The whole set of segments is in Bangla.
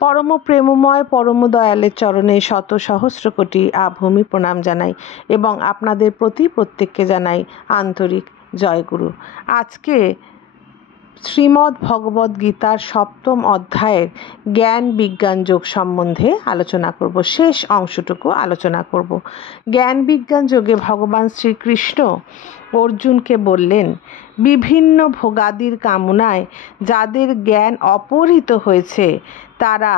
পরম প্রেমময় পরম দয়ালের চরণে শত সহস্র কোটি আভূমি প্রণাম জানাই এবং আপনাদের প্রতি প্রত্যেককে জানাই আন্তরিক জয়গুরু। আজকে শ্রীমদ্ ভগবদ গীতার 7ম অধ্যায়ের জ্ঞান বিজ্ঞান যোগ সম্বন্ধে আলোচনা করব। শেষ অংশটুকু আলোচনা করব। জ্ঞান বিজ্ঞান যোগে ভগবান শ্রীকৃষ্ণ অর্জুনকে বললেন, বিভিন্ন ভোগাদির কামনায় যাদের জ্ঞান অপহৃত হয়েছে তারা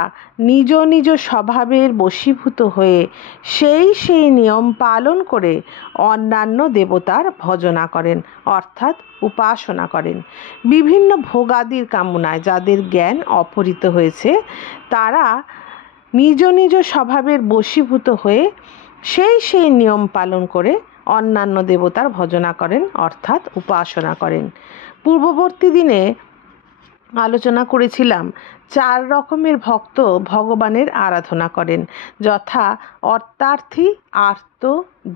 নিজ নিজ স্বভাবের বশীভূত হয়ে সেই নিয়ম পালন করে অন্যান্য দেবতার ভজনা করেন, অর্থাৎ উপাসনা করেন। বিভিন্ন ভোগাদির কামনায় যাদের জ্ঞান অপহৃত হয়েছে তারা নিজ নিজ স্বভাবের বশীভূত হয়ে সেই নিয়ম পালন করে অন্যান্য দেবতার ভজনা করেন, অর্থাৎ উপাসনা করেন। পূর্ববর্তী দিনে আলোচনা করেছিলাম 4 রকমের ভক্ত ভগবানের আরাধনা করেন, যথা অর্থার্থী, আর্ত,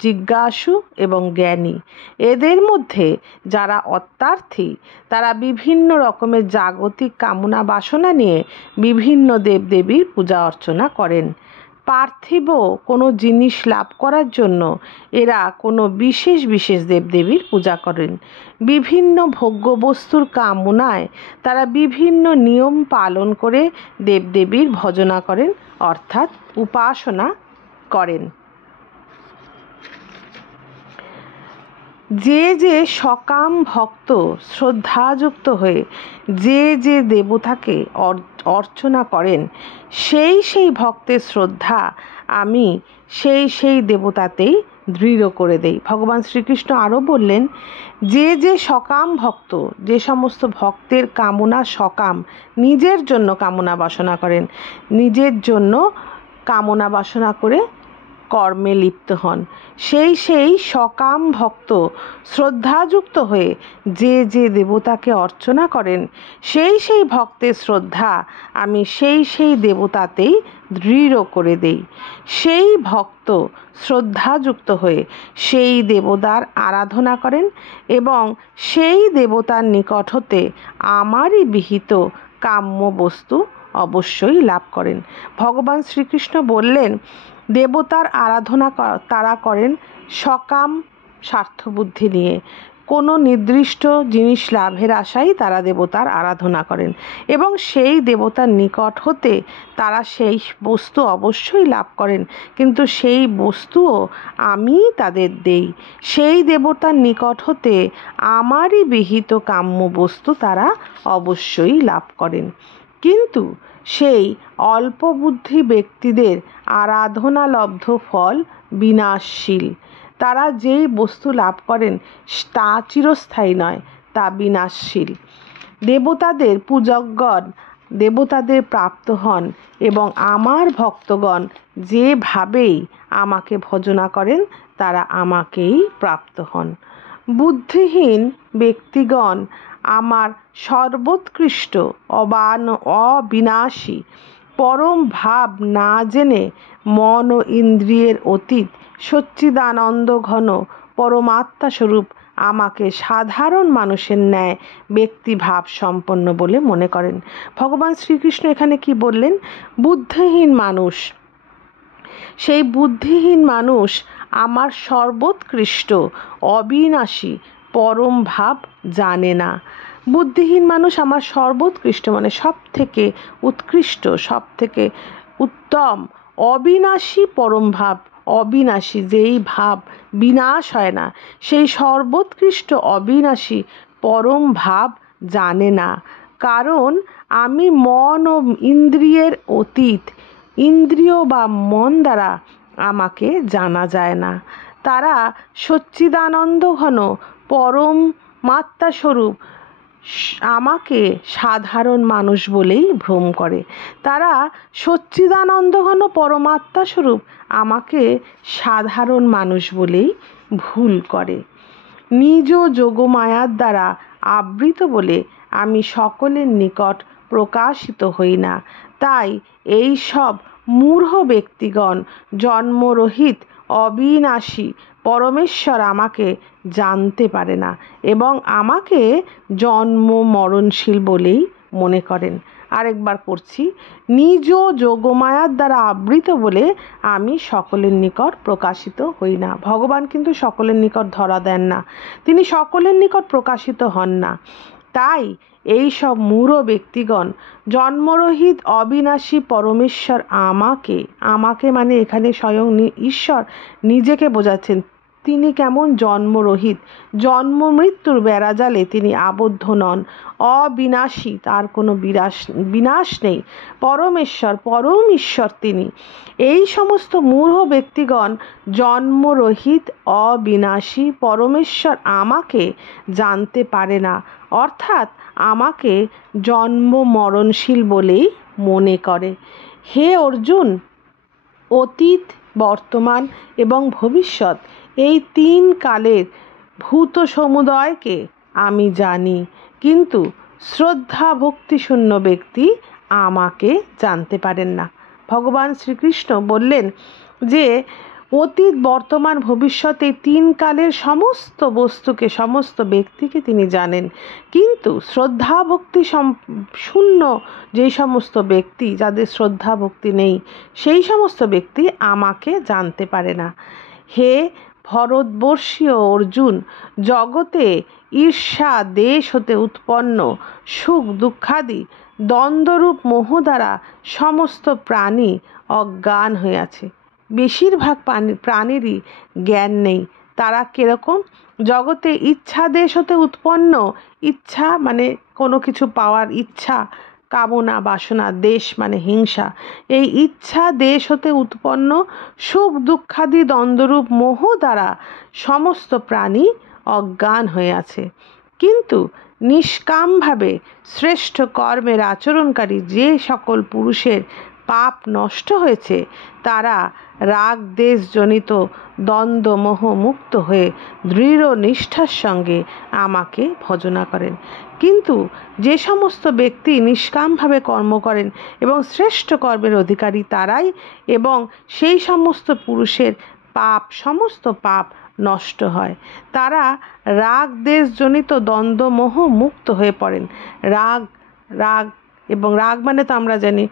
জিজ্ঞাসু এবং জ্ঞানী। এদের মধ্যে যারা অর্থার্থী তারা বিভিন্ন রকমের জাগতিক কামনা বাসনা নিয়ে বিভিন্ন দেবদেবীর পূজা অর্চনা করেন। পার্থিব কোনো জিনিস লাভ করার জন্য এরা কোনো বিশেষ দেবদেবীর পূজা করেন। বিভিন্ন ভোগ্য বস্তুর কামনায় তারা বিভিন্ন নিয়ম পালন করে দেবদেবীর ভজনা করেন, অর্থাৎ উপাসনা করেন। যে সকাম ভক্ত শ্রদ্ধাযুক্ত হয়ে যে দেবতাকে অর্চনা করেন সেই ভক্তের শ্রদ্ধা আমি সেই দেবতাতেই দৃঢ় করে দেই। ভগবান শ্রীকৃষ্ণ আরও বললেন, যে সকাম ভক্ত, যে সমস্ত ভক্তের কামনা সকাম, নিজের জন্য কামনা বাসনা করেন, নিজের জন্য কামনা বাসনা করে কর্মে লিপ্ত হন, সেই সকাম ভক্ত শ্রদ্ধাযুক্ত হয়ে যে দেবতাকে অর্চনা করেন সেই ভক্তের শ্রদ্ধা আমি সেই দেবতাতেই দৃঢ় করে দেই। সেই ভক্ত শ্রদ্ধাযুক্ত হয়ে সেই দেবতার আরাধনা করেন এবং সেই দেবতার নিকট হতে আমারই বিহিত কাম্য বস্তু অবশ্যই লাভ করেন। ভগবান শ্রীকৃষ্ণ বললেন, দেবতার আরাধনা তারা করেন সকাম স্বার্থবুদ্ধি নিয়ে, কোনো নির্দিষ্ট জিনিস লাভের আশায় তারা দেবতার আরাধনা করেন এবং সেই দেবতার নিকট হতে তারা সেই বস্তু অবশ্যই লাভ করেন, কিন্তু সেই বস্তুও আমি তাদের দেই। সেই দেবতার নিকট হতে আমারই বিহিত কাম্য বস্তু তারা অবশ্যই লাভ করেন। কিন্তু সেই অল্প বুদ্ধি ব্যক্তিদের আরাধনালব্ধ ফল বিনাশশীল। তারা যেই বস্তু লাভ করেন তা চিরস্থায়ী নয়, তা বিনাশশীল। দেবতাদের পূজকগণ দেবতাদের প্রাপ্ত হন এবং আমার ভক্তগণ যেভাবেই আমাকে ভজনা করেন তারা আমাকেই প্রাপ্ত হন। বুদ্ধিহীন ব্যক্তিগণ আমার সর্বোৎকৃষ্ট অবিনাশী পরম ভাব না জেনে মন ও ইন্দ্রিয়ের অতীত সচ্চিদানন্দ ঘন পরমাত্মা স্বরূপ আমাকে সাধারণ মানুষের ন্যায় ব্যক্তিভাব সম্পন্ন বলে মনে করেন। ভগবান শ্রীকৃষ্ণ এখানে কি বললেন? বুদ্ধিহীন মানুষ, সেই বুদ্ধিহীন মানুষ আমার সর্বোৎকৃষ্ট অবিনাশী পরম ভাব জানে না। বুদ্ধিহীন মানুষ আমার সর্বোৎকৃষ্ট মানে সব থেকে উৎকৃষ্ট, সব থেকে উত্তম অবিনাশী পরম ভাব, অবিনাশী যেই ভাব বিনাশ হয় না, সেই সর্বোৎকৃষ্ট অবিনাশী পরম ভাব জানে না। কারণ আমি মন ও ইন্দ্রিয়ের অতীত, ইন্দ্রিয় বা মন দ্বারা আমাকে জানা যায় না। তারা সচ্চিদানন্দ ঘন পরমাত্মা স্বরূপ আমাকে সাধারণ মানুষ বলেই ভ্রম করে। তারা সচ্চিদানন্দ ঘন পরমাত্মা স্বরূপ আমাকে সাধারণ মানুষ বলেই ভুল করে। নিজ যোগমায়ার দ্বারা আবৃত বলে আমি সকলের নিকট প্রকাশিত হই না। তাই এই সব মূঢ় ব্যক্তিগণ জন্মরহিত অবিনাশী পরমেশ্বর আমাকে জানতে পারে না এবং আমাকে জন্ম মরণশীল বলেই মনে করেন। আরেকবার পড়ছি, নিজ যোগমায়ার দ্বারা আবৃত বলে আমি সকলের নিকট প্রকাশিত হই না। ভগবান কিন্তু সকলের নিকট ধরা দেন না, তিনি সকলের নিকট প্রকাশিত হন না। তাই এই সব মূঢ় ব্যক্তিগণ জন্মরহিত অবিনাশী পরমেশ্বর আমাকে মানে এখানে স্বয়ং ঈশ্বর নিজেকে বোঝাচ্ছেন। তিনি কেমন জন্মরহিত, জন্ম মৃত্যুর বেড়াজালে তিনি আবদ্ধ নন, অবিনাশী, তার কোনো বিনাশ নেই, পরমেশ্বর, পরম ঈশ্বর তিনি। এই সমস্ত মূঢ় ব্যক্তিগণ জন্মরহিত অবিনাশী পরমেশ্বর আমাকে জানতে পারে না, অর্থাৎ আমাকে জন্ম মরণশীল বলেই মনে করে। হে অর্জুন, অতীত, বর্তমান এবং ভবিষ্যৎ এই 3 কালের ভূত সমুদয়কে আমি জানি, কিন্তু শ্রদ্ধা ভক্তিশূন্য ব্যক্তি আমাকে জানতে পারেন না। ভগবান শ্রীকৃষ্ণ বললেন যে অতীত, বর্তমান, ভবিষ্যৎ এই 3 কালের সমস্ত বস্তুকে, সমস্ত ব্যক্তিকে তিনি জানেন, কিন্তু শ্রদ্ধা ভক্তি শূন্য যেই সমস্ত ব্যক্তি, যাদের শ্রদ্ধা ভক্তি নেই, সেই সমস্ত ব্যক্তি আমাকে জানতে পারে না। হে ভরতবর্ষীয় অর্জুন, জগতে ঈর্ষা দেশ হতে উৎপন্ন সুখ দুঃখাদি দ্বন্দ্বরূপ মোহ দ্বারা সমস্ত প্রাণী অজ্ঞান হয়ে আছে। বেশিরভাগ প্রাণীরই জ্ঞান নেই। তারা কিরকম? জগতে ইচ্ছা দেশ হতে উৎপন্ন, ইচ্ছা মানে কোনো কিছু পাওয়ার ইচ্ছা, কামনা বাসনা, দেশ মানে হিংসা, এই ইচ্ছা দেশ হতে উৎপন্ন সুখ দুঃখাদি দ্বন্দ্বরূপ মোহ দ্বারা সমস্ত প্রাণী অজ্ঞান হয়ে আছে। কিন্তু নিষ্কামভাবে শ্রেষ্ঠ কর্মের আচরণকারী যে সকল পুরুষের পাপ নষ্ট হয়েছে, তারা রাগ দেশ জনিত দ্বন্দ্ব মোহ মুক্ত হয়ে দৃঢ় নিষ্ঠার সঙ্গে আমাকে ভজনা করেন। কিন্তু যে সমস্ত ব্যক্তি নিষ্কামভাবে কর্ম করেন এবং শ্রেষ্ঠ কর্মের অধিকারী তারাই, এবং সেই সমস্ত পুরুষের সমস্ত পাপ নষ্ট হয়, তারা রাগ দেশ জনিত দ্বন্দ্ব মোহ মুক্ত হয়ে পড়েন। রাগ এবং রাগ মানে তো আমরা জানি,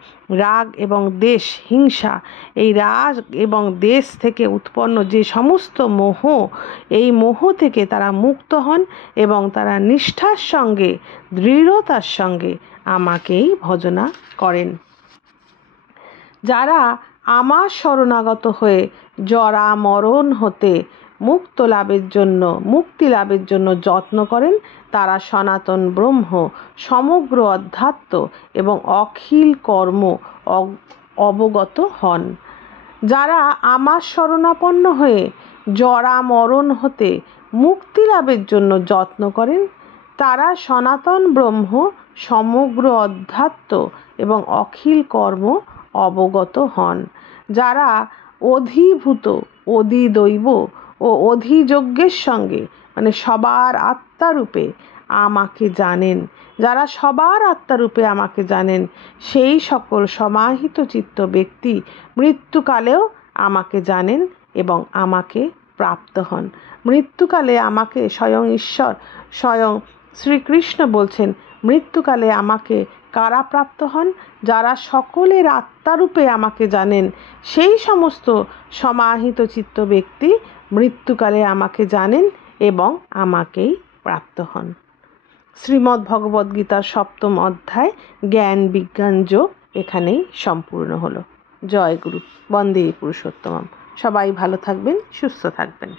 রাগ এবং দেশ, হিংসা, এই রাগ এবং দেশ থেকে উৎপন্ন যে সমস্ত মোহ, এই মোহ থেকে তারা মুক্ত হন এবং তারা নিষ্ঠার সঙ্গে, দৃঢ়তার সঙ্গে আমাকেই ভজনা করেন। যারা আমার শরণাগত হয়ে জরা মরণ হতে মুক্তি লাভের জন্য যত্ন করেন, তারা সনাতন ব্রহ্ম, সমগ্র অধ্যাত্ম এবং অখিল কর্ম অবগত হন। যারা আমার শরণাপন্ন হয়ে জরা মরণ হতে মুক্তি লাভের জন্য যত্ন করেন, তারা সনাতন ব্রহ্ম, সমগ্র অধ্যাত্ম এবং অখিল কর্ম অবগত হন। যারা অধিভূত, অধিদৈব ও অধিযজ্ঞের সঙ্গে মানে সবার আত্মারূপে আমাকে জানেন, যারা সবার আত্মারূপে আমাকে জানেন, সেই সকল সমাহিত চিত্ত ব্যক্তি মৃত্যুকালেও আমাকে জানেন এবং আমাকে প্রাপ্ত হন। মৃত্যুকালে আমাকে স্বয়ং ঈশ্বর, স্বয়ং শ্রীকৃষ্ণ বলছেন, মৃত্যুকালে আমাকে কারা প্রাপ্ত হন? যারা সকলের আত্মারূপে আমাকে জানেন, সেই সমস্ত সমাহিত চিত্ত ব্যক্তি মৃত্যুকালে আমাকে জানেন এবং আমাকেই প্রাপ্ত হন। শ্রীমদ্ ভগবদ্গীতার 7ম অধ্যায় জ্ঞান বিজ্ঞান যোগ এখানেই সম্পূর্ণ হলো। জয় গুরু, বন্দে পুরুষোত্তমম। সবাই ভালো থাকবেন, সুস্থ থাকবেন।